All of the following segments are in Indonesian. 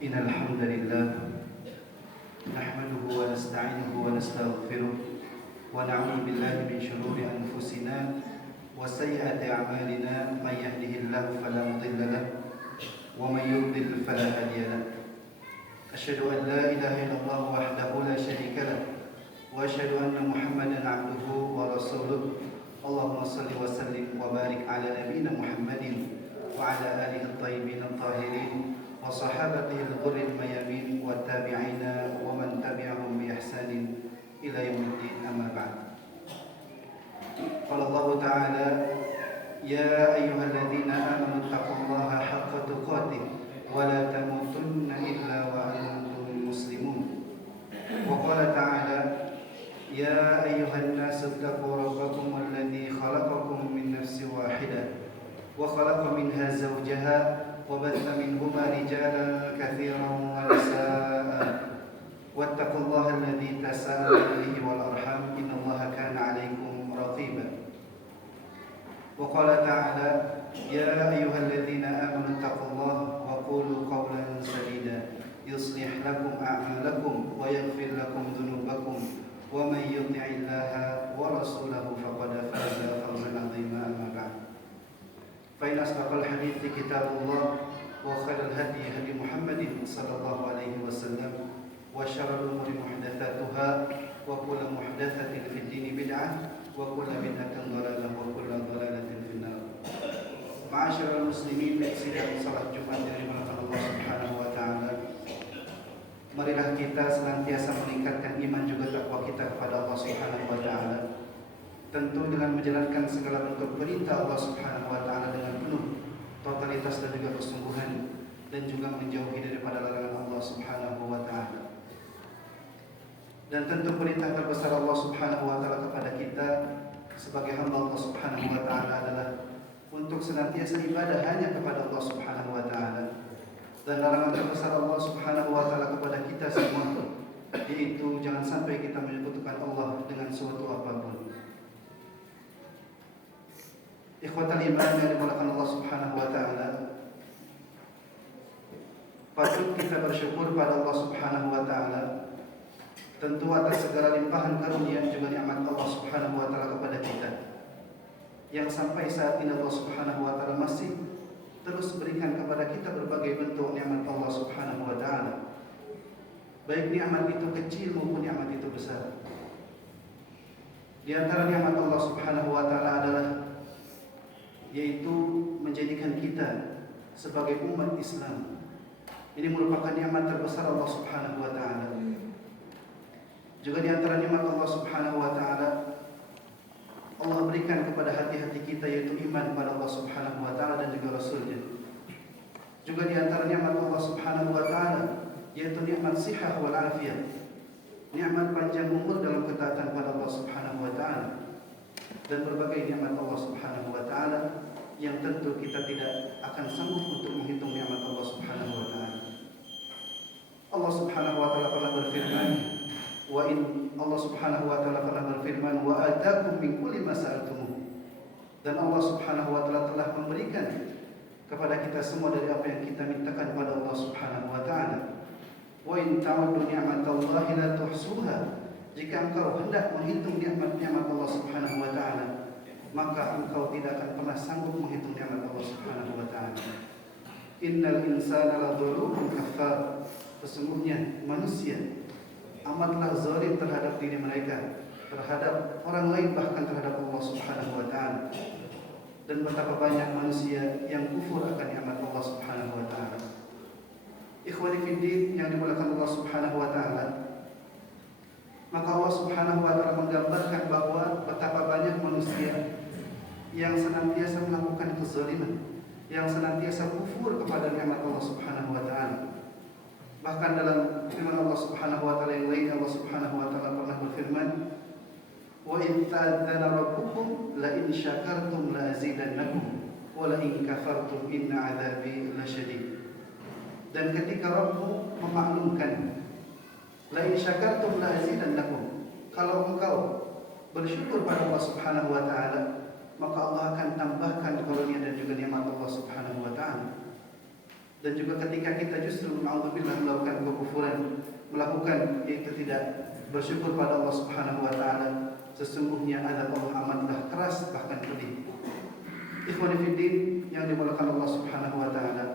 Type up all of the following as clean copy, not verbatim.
إن الحمد لله نحمده ونستعينه ونستغفره ونعوذ بالله من شرور أنفسنا وسيئات أعمالنا من يهده الله فلا مضل له ومن يضلل فلا هادي له أشهد أن لا إله إلا الله وحده لا شريك له وأشهد أن محمدا عبده ورسوله اللهم صل وسلم وبارك على نبينا محمد وعلى آله الطيبين الطاهرين وصحابته الغر الميامين والتابعين ومن تبعهم بإحسان إلى يوم الدين أما بعد. قال الله تعالى: يا أيها الذين آمنوا اتقوا الله حق تقاته ولا تموتن إلا وأنتم مسلمون. وقال تعالى: يا أيها الناس اتقوا ربكم الذي خلقكم من نفس واحدة وخلق منها زوجها وبث منهما رجالا كثيرا ونساء واتقوا الله الذي تساءلون به والأرحام إن الله كان عليكم رقيبا. وقال تعالى: يا أيها الذين آمنوا اتقوا الله وقولوا قولا سديدا يصلح لكم أعمالكم ويغفر لكم ذنوبكم ومن يطع الله ورسوله فقد فاز فوزا عظيما. أما بعد، فإن أصدق الحديث كتاب الله وخير الهدي هدي محمد صلى الله عليه وسلم وشر الأمور محدثاتها وكل محدثة في الدين بدعة وكل بدعة ضلالة وكل ضلالة في النار. معاشر المسlimin, sidang salat Jumat yang dimuliakan Allah Subhanahu wa taala. Marilah kita senantiasa meningkatkan iman juga takwa kita kepada Allah Subhanahu wa taala. Tentu dengan menjalankan segala bentuk perintah Allah Subhanahu wa taala dengan penuh totalitas dan juga kesungguhan, dan juga menjauhi daripada larangan Allah Subhanahu wa taala. Dan tentu perintah terbesar Allah Subhanahu wa taala kepada kita sebagai hamba Allah Subhanahu wa taala adalah untuk senantiasa ibadah hanya kepada Allah Subhanahu wa taala. Dan larangan terbesar Allah Subhanahu wa taala kepada kita semua yaitu jangan sampai kita menyekutukan Allah dengan suatu apapun. Ikhwatal iman yang dimuliakan Allah Subhanahu wa taala, patut kita bersyukur pada Allah Subhanahu wa taala tentu atas segala limpahan karunia juga nikmat Allah Subhanahu wa taala kepada kita, yang sampai saat ini Allah Subhanahu wa taala masih terus berikan kepada kita berbagai bentuk nikmat Allah Subhanahu wa taala. Baik nikmat itu kecil maupun nikmat itu besar. Di antara nikmat Allah Subhanahu wa taala adalah yaitu menjadikan kita sebagai umat Islam. Ini merupakan nikmat terbesar Allah Subhanahu wa taala. Juga di antara nikmat Allah Subhanahu wa taala, Allah berikan kepada hati-hati kita yaitu iman kepada Allah Subhanahu wa taala dan juga Rasulnya. Juga di antara nikmat Allah Subhanahu wa taala yaitu nikmat sihah wal afiyah, nikmat panjang umur dalam ketaatan kepada Allah Subhanahu wa taala, dan berbagai nikmat Allah Subhanahu wa taala yang tentu kita tidak akan sanggup untuk menghitung nikmat Allah Subhanahu wa taala. Allah Subhanahu wa taala pernah berfirman, Allah Subhanahu wa taala pernah berfirman, wa atakum min kulli ma sa'altumuh. Dan Allah Subhanahu wa taala telah memberikan kepada kita semua dari apa yang kita mintakan kepada Allah Subhanahu wa taala. Wa in ta'uddu ni'matallahi la tuhsuha. Jika engkau hendak menghitung nikmat-nikmat Allah Subhanahu wa taala, maka engkau tidak akan pernah sanggup menghitung nikmat Allah Subhanahu wa taala. Innal insana ladzalumun kafar. Sesungguhnya manusia amatlah zalim terhadap diri mereka, terhadap orang lain, bahkan terhadap Allah Subhanahu wa taala. Dan betapa banyak manusia yang kufur akan nikmat Allah Subhanahu wa taala. Ikhwani fiddin yang dimuliakan Allah Subhanahu wa taala, maka Allah Subhanahu wa taala menggambarkan bahwa betapa banyak manusia yang senantiasa melakukan kezaliman, yang senantiasa kufur kepada nikmat Allah Subhanahu wa taala. Bahkan dalam firman Allah Subhanahu wa taala yang lain, Allah Subhanahu wa taala pernah berfirman, wa in ta'adzana rabbukum la in syakartum la azidannakum wa la in kafartum inna 'adzabi lasyadid. Dan ketika Rabbmu memaklumkan, la in syakartum la azidannakum, kalau engkau bersyukur pada Allah Subhanahu wa taala, maka Allah akan tambahkan karunia dan juga nikmat Allah Subhanahu wa taala. Dan juga ketika kita justru na'udzubillah melakukan kekufuran, melakukan yaitu tidak bersyukur pada Allah Subhanahu wa taala, sesungguhnya adab Allah amatlah keras bahkan pedih. Ikhwani fiddin yang dimuliakan Allah Subhanahu wa taala.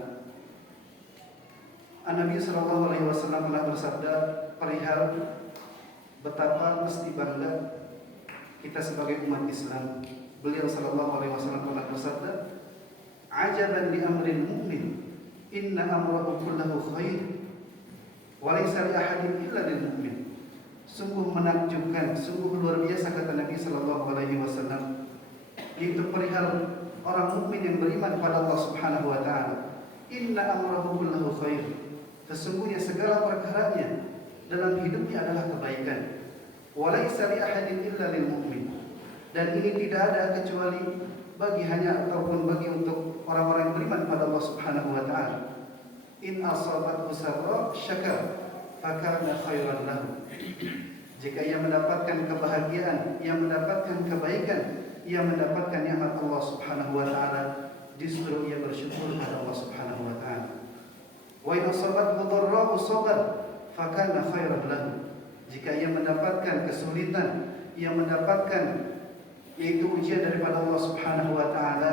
An-Nabi sallallahu alaihi wasallam pernah bersabda perihal betapa mesti bangga kita sebagai umat Islam. Beliau sallallahu alaihi wasallam pernah bersabda, "Ajaban li amril mu'min, inna amrahu kullahu khair, wa laysa li ahadin illa lil mu'min." Sungguh menakjubkan, sungguh luar biasa kata Nabi sallallahu alaihi wasallam, itu perihal orang mukmin yang beriman kepada Allah Subhanahu wa taala. Inna amrahu kullahu khair. Sesungguhnya segala perkaranya dalam hidupnya adalah kebaikan. Wa laysa li ahadin illa lil mu'min. Dan ini tidak ada kecuali bagi hanya ataupun bagi untuk orang-orang yang beriman kepada Allah Subhanahu wa taala. In asabathu sarra syakar fakana khairan lahu. Jika ia mendapatkan kebahagiaan, ia mendapatkan kebaikan, ia mendapatkan nikmat Allah Subhanahu wa taala, justru ia bersyukur kepada Allah Subhanahu wa taala. Wa in asabathu dharra sabar fakana khairan lahu. Jika ia mendapatkan kesulitan, ia mendapatkan yaitu ujian daripada Allah Subhanahu wa taala,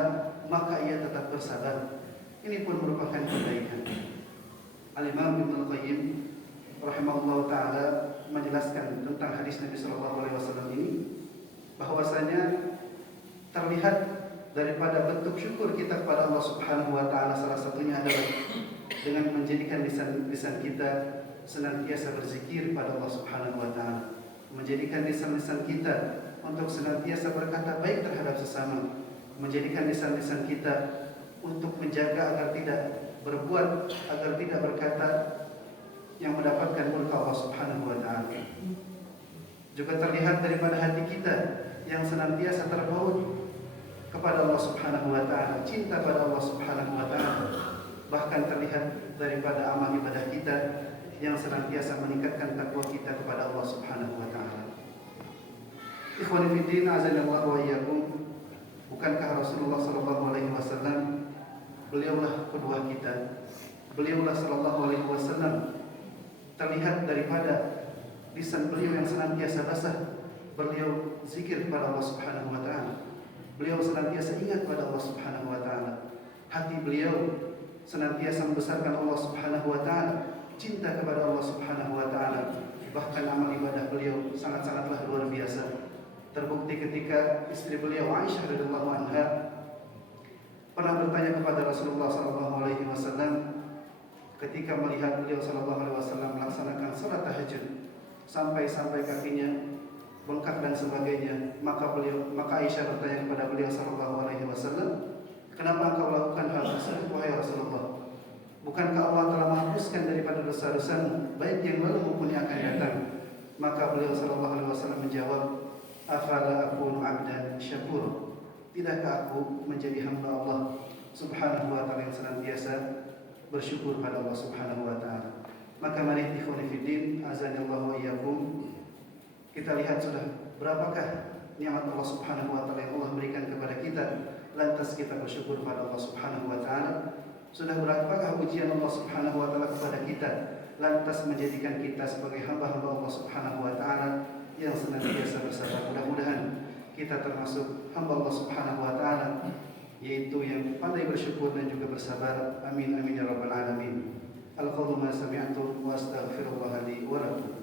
maka ia tetap bersabar. Ini pun merupakan kebaikan. Al-Imam Ibnu Qayyim rahimahullah taala menjelaskan tentang hadis Nabi sallallahu alaihi wasallam ini, bahwasanya terlihat daripada bentuk syukur kita kepada Allah Subhanahu wa taala salah satunya adalah dengan menjadikan lisan kita senantiasa berzikir pada Allah Subhanahu wa taala, menjadikan lisan kita untuk senantiasa berkata baik terhadap sesama, menjadikan lisan kita untuk menjaga agar tidak berbuat, agar tidak berkata yang mendapatkan murka Allah Subhanahu wa taala. Juga terlihat daripada hati kita yang senantiasa terbaut kepada Allah Subhanahu wa taala, cinta pada Allah Subhanahu wa taala. Bahkan terlihat daripada amal ibadah kita yang senantiasa meningkatkan takwa kita kepada Allah Subhanahu wa taala. Ikhwani fiddin, azanallahu wa iyyakum. Bukankah Rasulullah sallallahu alaihi wasallam beliaulah kedua kita. Beliaulah sallallahu alaihi wasallam terlihat daripada lisan beliau yang senantiasa basah, beliau zikir kepada Allah Subhanahu wa taala. Beliau senantiasa ingat kepada Allah Subhanahu wa taala. Hati beliau senantiasa membesarkan Allah Subhanahu wa taala, cinta kepada Allah Subhanahu wa taala. Bahkan amal ibadah beliau sangat-sangatlah luar biasa. Terbukti ketika istri beliau Aisyah radhiyallahu anha pernah bertanya kepada Rasulullah sallallahu alaihi wasallam ketika melihat beliau sallallahu alaihi wasallam melaksanakan salat tahajud sampai kakinya bengkak dan sebagainya, maka Aisyah bertanya kepada beliau sallallahu alaihi wasallam, "Kenapa engkau lakukan hal tersebut wahai Rasulullah? Bukankah Allah telah menghapuskan daripada dosa-dosamu baik yang lalu maupun yang akan datang?" Maka beliau sallallahu alaihi wasallam menjawab, "Afala akunu 'abdan syakur?" Tidakkah aku menjadi hamba Allah Subhanahu wa taala yang senantiasa bersyukur pada Allah Subhanahu wa taala. Maka mari ikhwani fiddin, azanallahu wa iyyakum, kita lihat sudah berapakah nikmat Allah Subhanahu wa taala yang Allah berikan kepada kita, lantas kita bersyukur pada Allah Subhanahu wa taala. Sudah berapakah ujian Allah Subhanahu wa taala kepada kita, lantas menjadikan kita sebagai hamba-hamba Allah Subhanahu wa taala yang senantiasa bersabar. Mudah-mudahan kita termasuk hamba Allah Subhanahu wa taala yaitu yang pandai bersyukur dan juga bersabar. Amin amin ya rabbal alamin. Al-qawlu ma sami'tum wa astaghfirullah li wa lakum.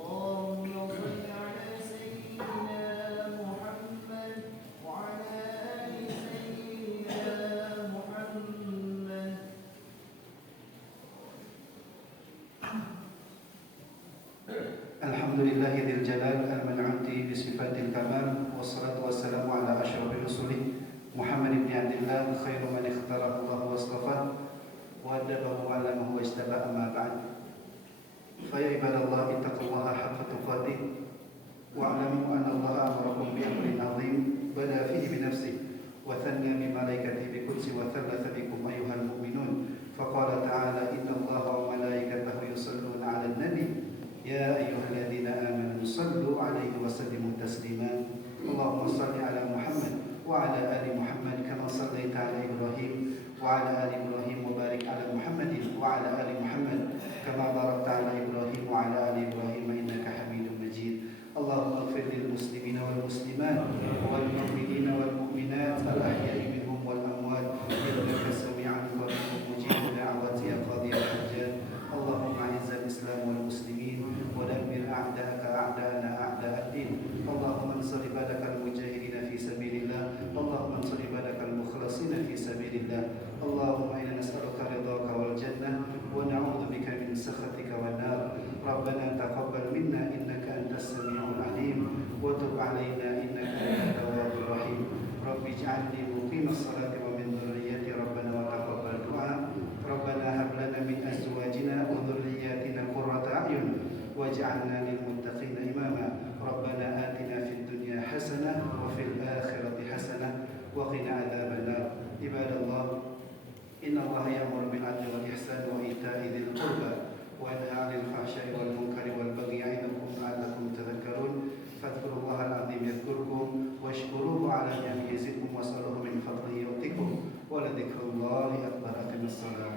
Allahumma shalli ala sayyidina Muhammad wa ala ali sayyidina Muhammad. Alhamdulillahil jalal al-man'uti bi sifatil kamal, wassalatu wassalamu ala asyrafir rusulih Muhammad ibn Abdillah khairu man ikhtarahu Allah wa astafah wa adabahu wa 'allamahu wa istaba'a ma ba'd. Fa ya ibadallah ittaqullaha haqqa tuqatih wa 'alamu anna Allah amarakum bi amrin 'azim bada fihi bi nafsihi wa thanna bi malaikatihi bi qudsi wa thalatha bikum ayyuhal mu'minun. Fa qala ta'ala inna Allaha wa malaikatahu yusalluna 'alan nabi ya ayyuhalladzina amanu sallu 'alaihi wa sallimu taslima. Allahumma shalli 'ala Muhammad wa 'ala ali Muhammad kama shallaita 'ala Ibrahim wa 'ala ali Ibrahim wa barik وفي الآخرة حسنة وقنا عذاب النار. عباد الله، إن الله يأمر بالعدل والإحسان وإيتاء ذي القربى وينهى عن الفحشاء والمنكر والبغي يعظكم لعلكم تذكرون. فاذكروا الله العظيم يذكركم واشكروه على نعمه يزدكم واسألوه من فضله يعطيكم ولذكر الله أكبر. أقم الصلاة.